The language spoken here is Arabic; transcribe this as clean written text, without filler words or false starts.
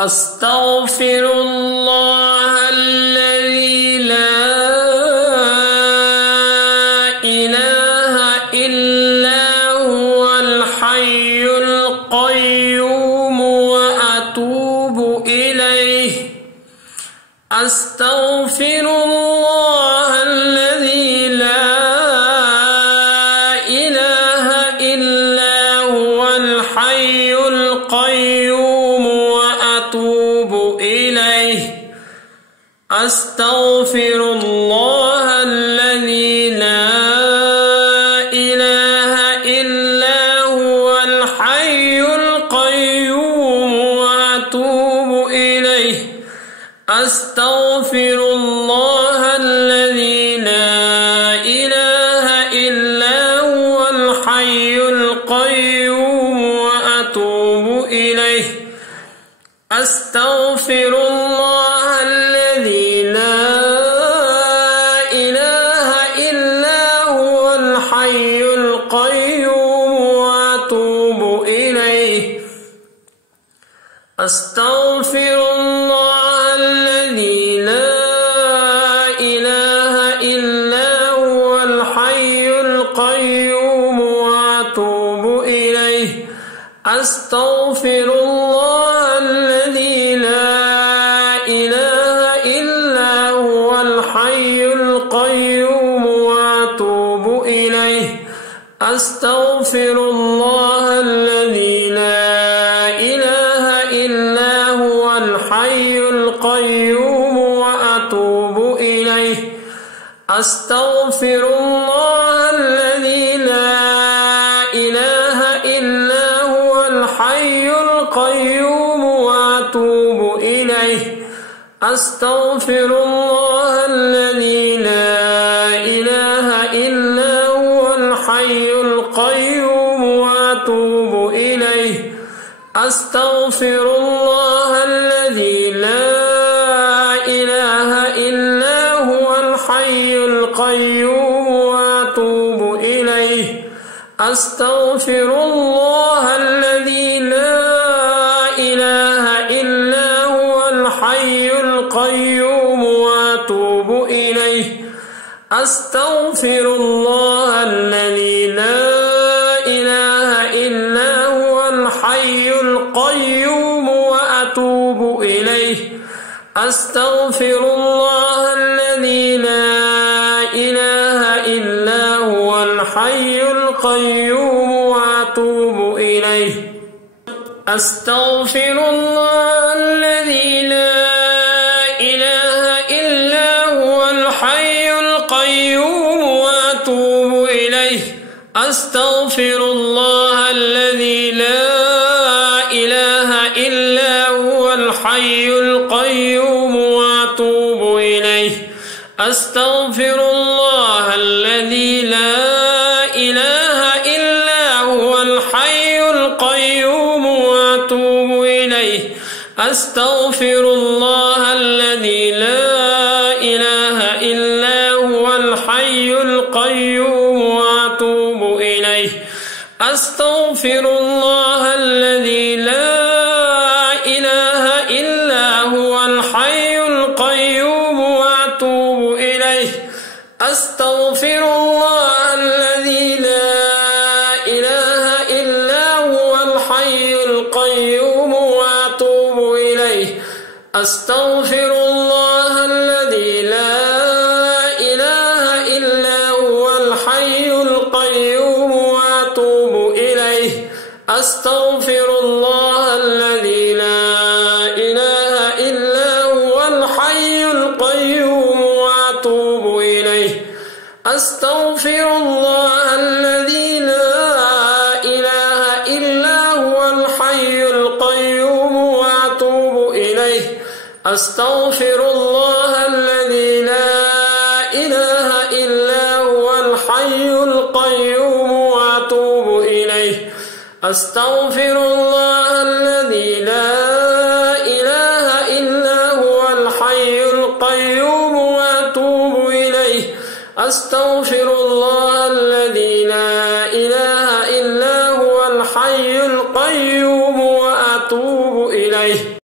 أستغفر الله الذي لا إله إلا هو الحي القيوم وأتوب إليه. أستغفر الله الذي لا إله إلا هو الحي القيوم وأتوب إليه. أستغفر الله الذي لا إله إلا هو الحي القيوم وأتوب إليه. أستغفر الله الذي لا إله إلا هو الحي القيوم وأتوب إليه. أستغفر الله الذي لا إله إلا هو الحي القيوم وأتوب إليه. أستغفر الله الذي لا إله إلا هو الحي القيوم وأتوب إليه. أستغفر الله الذي لا إله إلا هو الحي القيوم وأتوب إليه. أستغفر الله الذي لا إله إلا هو الحي القيوم وأتوب إليه. أستغفر الله الذي لا إله إلا هو الحي القيوم وأتوب إليه. أستغفر الله الذي لا إله إلا هو الحي القيوم وأتوب إليه. أستغفر الله الذي لا إله إلا هو الحي القيوم وأتوب إليه. أستغفر الله الذي لا إله إلا هو الحي القيوم وأتوب إليه. أستغفر الله الذي لا إله إلا هو الحي القيوم وأتوب إليه. أستغفر الله الذي لا إله إلا هو الحي القيوم وأتوب إليه. أستغفر الله الذي لا إله إلا هو الحي القيوم وأتوب إليه. أستغفر الله الذي لا إله إلا هو الحي القيوم وأتوب إليه. أستغفر الله الذي لا إله إلا هو الحي القيوم وأتوب إليه. أستغفر الله الذي لا إله إلا هو الحي القيوم وأتوب إليه. أستغفر الله الذي لا إله إلا هو الحي القيوم وأتوب إليه. أستغفر الله الذي لا إله إلا هو الحي القيوم وأتوب إليه. أستغفر الله الذي لا إله إلا هو الحي القيوم وأتوب إليه. أستغفر الله الذي لا إله إلا هو الحي القيوم وأتوب إليه. أستغفر الله الذي لا إله إلا هو الحي القيوم وأتوب إليه. أستغفر الله الذي لا إله إلا هو الحي القيوم وأتوب إليه. أستغفر الله الذي لا إله إلا هو الحي القيوم وأتوب إليه. أستغفر الله الذي لا إله إلا هو الحي القيوم وأتوب إليه.